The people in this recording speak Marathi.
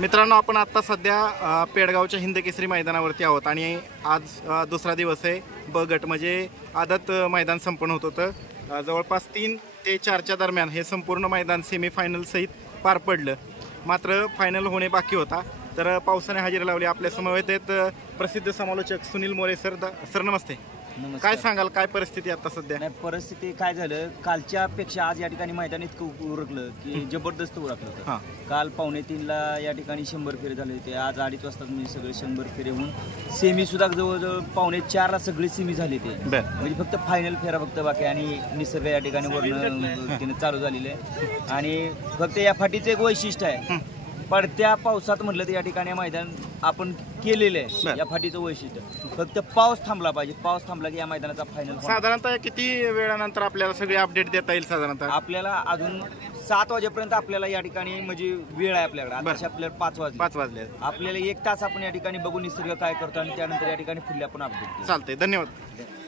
मित्रांनो, आपण आता सध्या पेडगावच्या हिंदकेसरी मैदानावरती आहोत आणि आज दुसरा दिवस आहे. ब गट म्हणजे आदत मैदान संपन्न होत होतं. जवळपास 3 ते 4च्या दरम्यान हे संपूर्ण मैदान सेमीफायनल सहित पार पडलं. मात्र फायनल होणे बाकी होता. तर पावसाने हजेरी लावली. आपल्या समवेत आहेत प्रसिद्ध समालोचक सुनील मोरे सर. सर नमस्ते. काय सांगाल, काय परिस्थिती आता सध्या? नाही, परिस्थिती काय झालं, कालच्या पेक्षा आज या ठिकाणी मैदान इतकं उरकलं की जबरदस्त उरकलं होतं. काल 2:45ला या ठिकाणी 100 फेरे झाले होते. आज 2:30 वाजता मी सगळे 100 फेरे होऊन सेमी सुद्धा जवळजवळ 3:45ला सगळे सेमी झाले ते. म्हणजे फक्त फायनल फेरा फक्त बाकी आणि निसर्ग या ठिकाणी वरून चालू झालेले आहे. आणि फक्त या फाटीचं एक वैशिष्ट्य आहे, पडत्या पावसात म्हटलं तर या ठिकाणी मैदान आपण केलेलं आहे. या फाटीचं वैशिष्ट्य फक्त पाऊस थांबला पाहिजे. पाऊस थांबला की या मैदानाचा फायनल. साधारणतः किती वेळानंतर आपल्याला सगळे अपडेट देता येईल? साधारणतः आपल्याला अजून 7 वाजेपर्यंत आपल्याला या ठिकाणी म्हणजे वेळ आहे आपल्याकडे. आता आपल्याला 5 वाजले. आपल्याला 1 तास आपण या ठिकाणी बघून निसर्ग काय करतो आणि त्यानंतर या ठिकाणी पुढले आपण अपडेट. चालतंय. धन्यवाद.